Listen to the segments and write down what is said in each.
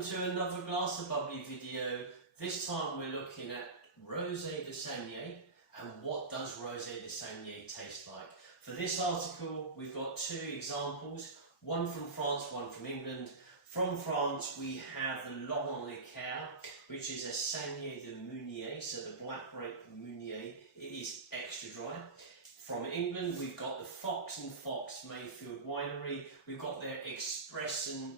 welcome to another Glass of Bubbly video. This time we're looking at Rosé de Saignée and what does Rosé de Saignée taste like. For this article we've got two examples, one from France, one from England. From France we have the Laurent Lequart, which is a Saignée de Meunier, so the black grape Meunier. It is extra dry. From England, we've got the Fox and Fox Mayfield Winery. We've got their Expression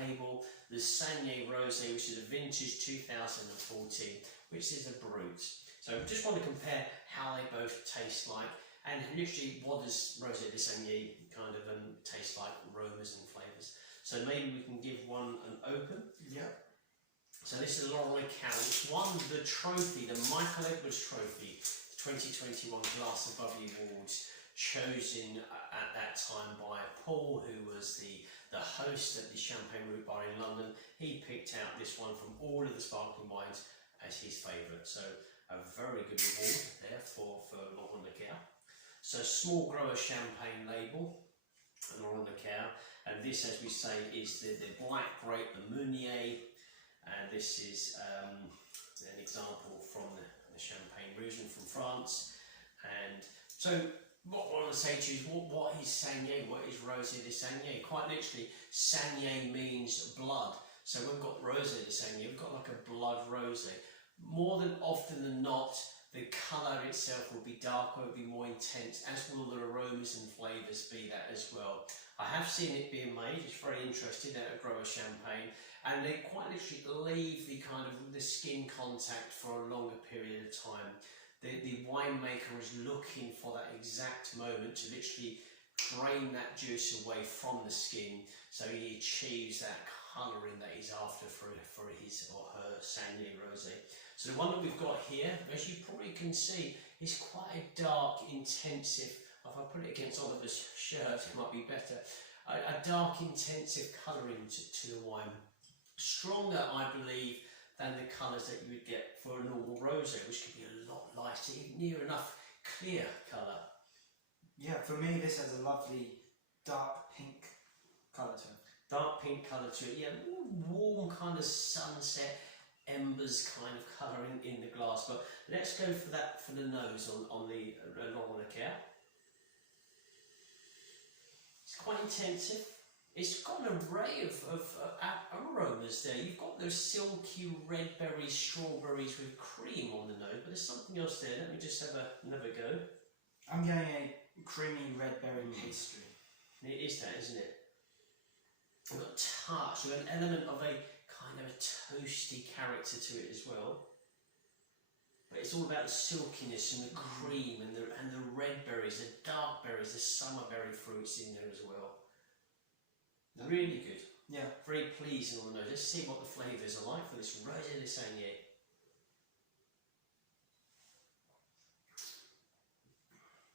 label, the Saignée Rosé, which is a vintage 2014, which is a Brut. So we just want to compare how they both taste like, and literally what does Rosé de Saignée kind of taste like, aromas and flavours. So maybe we can give one an open. Yeah. So this is Laurent Lequart, which won the trophy, the Michael Edwards Trophy. 2021 Glass of Bubbly Awards, chosen at that time by Paul, who was the host at the Champagne Root Bar in London. He picked out this one from all of the sparkling wines as his favourite. So a very good reward there for Laurent Lequart. So small grower champagne label, Laurent Lequart, and this, as we say, is the black grape, the Meunier, and this is an example from the Champagne region from France. And so what I want to say to you is what is Saignée, what is Rosé de Saignée? Quite literally, Saignée means blood. So when we've got Rosé de Saignée, we've got like a blood rosé. More than often than not, the colour itself will be darker, will be more intense, as will the aromas and flavours be that as well. I have seen it being made, it's very interesting, at a grower champagne, and they quite literally leave the kind of the skin contact for a longer period of time. The winemaker is looking for that exact moment to literally drain that juice away from the skin, so he achieves that colouring that he's after for his or her Saignée Rosé. So the one that we've got here, as you probably can see, is quite a dark, intensive, if I put it against Oliver's shirt it might be better, a dark, intensive colouring to the wine. Stronger, I believe, than the colours that you would get for a normal rosé, which could be a lot lighter, near enough clear colour. Yeah, for me this has a lovely dark pink colour to it. Dark pink colour to it, yeah, warm kind of sunset, embers kind of colour in the glass. But let's go for that for the nose on the Laurent Lequart. It's quite intensive. It's got an array of aromas there. You've got those silky red berries, strawberries with cream on the nose, but there's something else there. Let me just have another go. I'm getting a creamy red berry pastry. It is that, isn't it? We've got touch, we've got an element of a kind of a toasty character to it as well. But it's all about the silkiness and the cream and the red berries, the dark berries, the summer berry fruits in there as well. Really good. Yeah. Very pleasing on the nose. Let's see what the flavours are like for this Rosé de Saignée.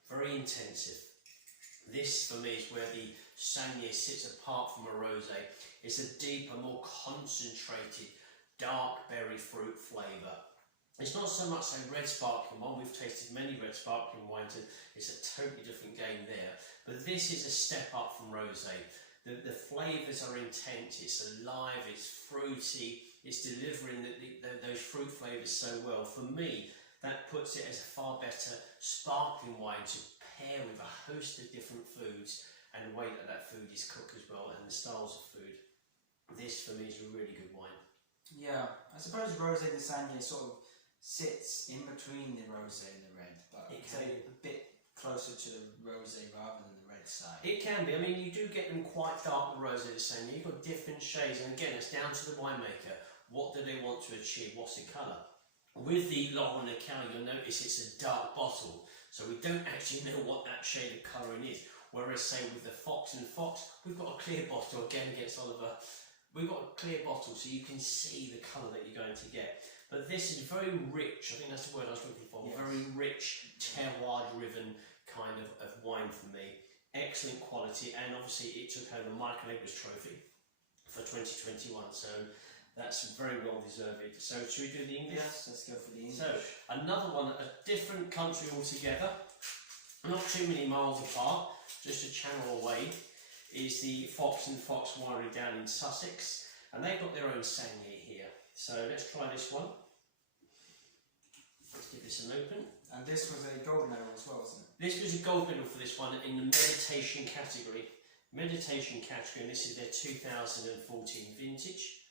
Very intensive. This for me is where the Saignée sits apart from a rosé. It's a deeper, more concentrated, dark berry fruit flavour. It's not so much a red sparkling one. We've tasted many red sparkling wines and it's a totally different game there. But this is a step up from rosé. The flavours are intense, it's alive, it's fruity, it's delivering those fruit flavours so well. For me, that puts it as a far better sparkling wine to pair with a host of different foods and the way that food is cooked as well and the styles of food. This for me is a really good wine. Yeah, I suppose Rosé de Saignée sort of sits in between the rosé and the red, but it's a bit closer to the rosé rather than the red side. It can be. I mean, you do get them quite dark, the Rosé de Saignée. You've got different shades, and again, it's down to the winemaker. What do they want to achieve? What's the colour? With the Laurent Lequart, you'll notice it's a dark bottle, so we don't actually know what that shade of colouring is. Whereas, say, with the Fox and Fox, we've got a clear bottle, again against Oliver. We've got a clear bottle, so you can see the colour that you're going to get. But this is very rich, I think that's the word I was looking for, yes. Very rich, terroir-driven kind of wine for me. Excellent quality, and obviously it took home the Michael Edwards Trophy for 2021, so that's very well deserved. So should we do the English? Yes, let's go for the English. So another one, a different country altogether, not too many miles apart, just a channel away, is the Fox and Fox Winery down in Sussex. and they've got their own Saignée here. So let's try this one. Let's give this an open. And this was a gold medal as well, wasn't it? This was a gold medal for this one in the meditation category. Meditation category, and this is their 2014 vintage.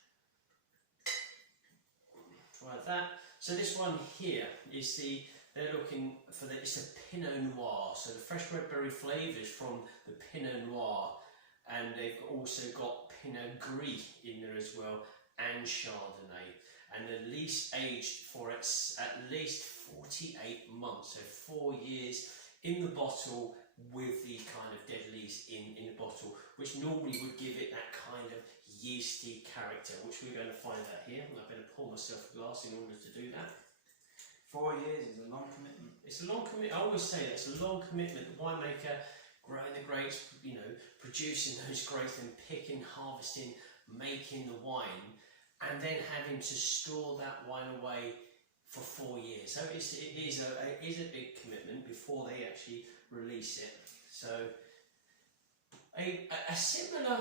Try that. So this one here is they're looking for it's a Pinot Noir. So the fresh red berry flavours from the Pinot Noir, and they've also got Pinot Gris in there as well, and Chardonnay. And the lease aged for it's at least 48 months, so 4 years in the bottle with the kind of dead lees in the bottle, which normally would give it that kind of yeasty character, which we're going to find out here. I better pour myself a glass in order to do that. 4 years is a long commitment. It's a long commitment. I always say that it's a long commitment. The winemaker growing the grapes, you know, producing those grapes, and picking, harvesting, making the wine, and then having to store that wine away for 4 years. So it is a big commitment before they actually release it. So a similar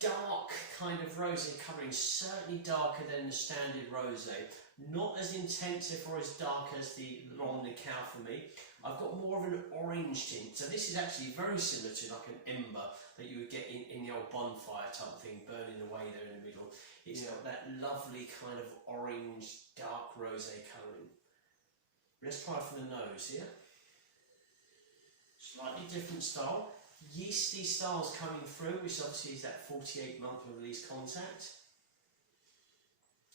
dark kind of rosé coloring, certainly darker than the standard rosé. Not as intensive or as dark as the Laurent Lequart for me. I've got more of an orange tint. So this is actually very similar to like an ember that you would get in the old bonfire type thing, burning away there in the middle. It's got that lovely kind of orange, dark rosé colouring. Let's try from the nose here. Slightly different style. Yeasty styles coming through, which obviously is that 48-month release contact.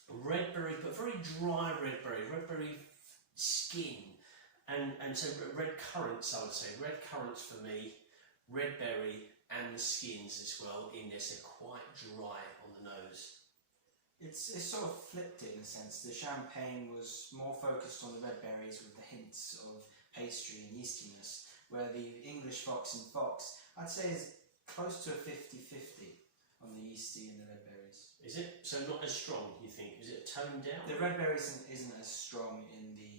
Red berry, but very dry red berry skin, and so red currants, I would say. Red currants for me, red berry, and the skins as well in this are quite dry on the nose. It's sort of flipped it in a sense. The champagne was more focused on the red berries with the hints of pastry and yeastiness, where the English fox and fox, I'd say, is close to a 50-50 on the yeasty and the red berries. Is it? So not as strong, you think? Is it toned down? The red berries isn't as strong in the...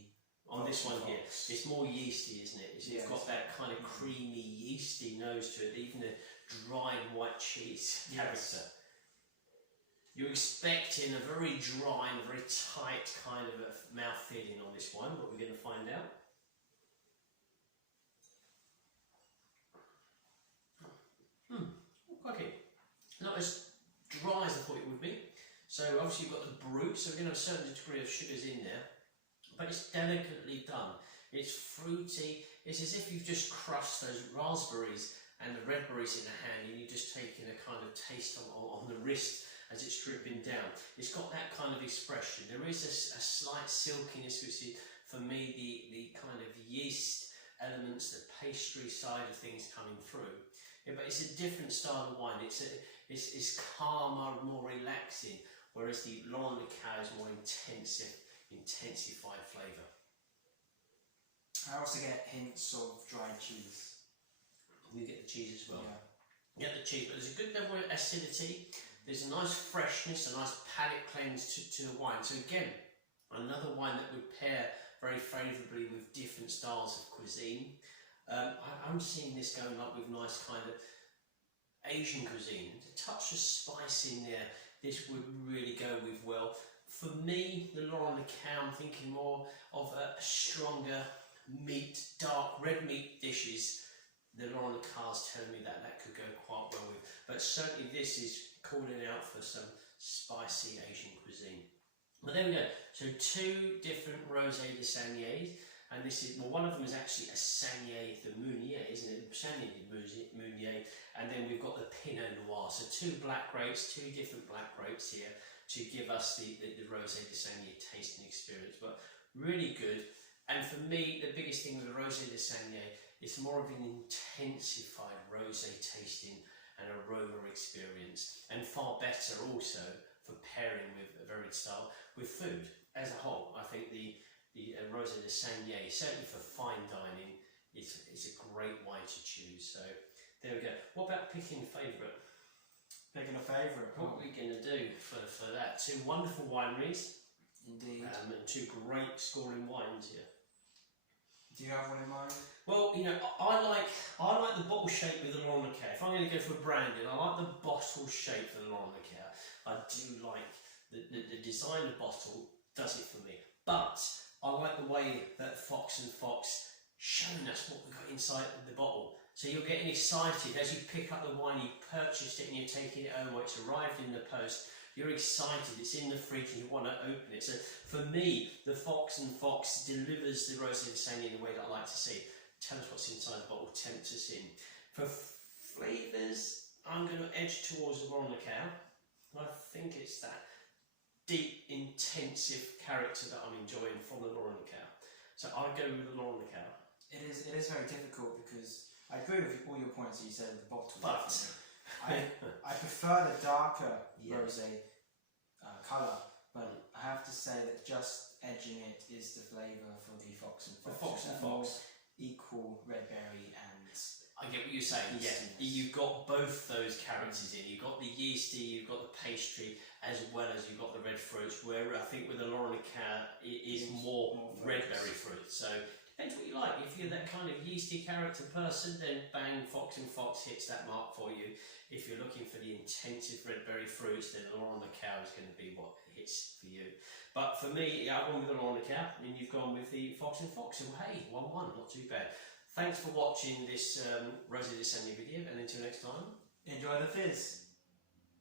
On this one here, it's more yeasty, isn't it? It's got that kind of creamy, yeasty nose to it, even the dried white cheese character. You're expecting a very dry and a very tight kind of a mouth feeling on this one, but we're going to find out. Okay, not as dry as I thought it would be. So obviously you've got the Brut, so we're going to have a certain degree of sugars in there, but it's delicately done. It's fruity. It's as if you've just crushed those raspberries and the red berries in the hand, and you're just taking a kind of taste on the wrist as it's dripping down. It's got that kind of expression. There is a slight silkiness, which is for me the kind of yeast elements, the pastry side of things coming through. Yeah, but it's a different style of wine. It's calmer, more relaxing, whereas the Laurent Lequart is more intensified flavour. I also get hints of dried cheese. You get the cheese as well. Yeah. Get the cheese, but there's a good level of acidity. There's a nice freshness, a nice palate cleanse to the wine. So again, another wine that would pair very favourably with different styles of cuisine. I'm seeing this going up with nice kind of Asian cuisine. A touch of spice in there, this would really go with well. For me, the Laurent Lequart, I'm thinking more of a stronger meat, dark red meat dishes. The Laurent Lequart's telling me that could go quite well with. But certainly this is calling out for some spicy Asian cuisine. But there we go. So two different Rosé de Saignée. And this is, well, one of them is actually a Saignée de Meunier, isn't it? Saignée de Meunier. And then we've got the Pinot Noir. So two black grapes, two different black grapes here to give us the Rosé de Saignée tasting experience. But really good. And for me, the biggest thing with the Rosé de Saignée, it's more of an intensified rosé tasting and aroma experience. And far better also for pairing with a varied style with food as a whole. I think the Rosé de Saignée, certainly for fine dining, it's a great wine to choose. So there we go. What about picking a favourite? Picking a favourite. What are we going to do for that? Two wonderful wineries. Indeed. And two great scoring wines here. Do you have one in mind? Well, you know, I like the bottle shape with the Laurent Lequart. If I'm going to go for branding, I like the bottle shape for the Laurent Lequart. I do the design of the bottle does it for me. But I like the way that Fox and Fox showing us what we've got inside the bottle. So you're getting excited as you pick up the wine, you purchased it and you're taking it home, or it's arrived in the post. You're excited, it's in the fridge and you want to open it. So for me, the Fox and Fox delivers the Rosé de Saignée in the way that I like to see. Tell us what's inside the bottle, tempt us in. For flavours, I'm going to edge towards the Laurent Lequart. I think it's that deep, intensive character that I'm enjoying from the Laurent Lequart. So I'll go with the Laurent Lequart. It is very difficult because I agree with all your points that you said with the bottle. But I prefer the darker Yeah. rosé colour, but I have to say that just edging it is the flavour for the Fox and Fox. The Fox and That more Fox. equal red berry and I get what you're saying, yeah. Yeastiness. You've got both those characters in. You've got the yeasty, you've got the pastry, as well as you've got the red fruits, where I think with the Laurent Lequart it is more red berry fruit. So depends what you like. If you're that kind of yeasty character person, then bang, Fox and Fox hits that mark for you. If you're looking for the intensive red berry fruits, then Laurent Lequart is going to be what hits for you. But for me, yeah, I've gone with the Laurent Lequart, and you've gone with the Fox and Fox. So hey, 1-1, not too bad. Thanks for watching this Rosé de Saignée video, and until next time, enjoy the fizz.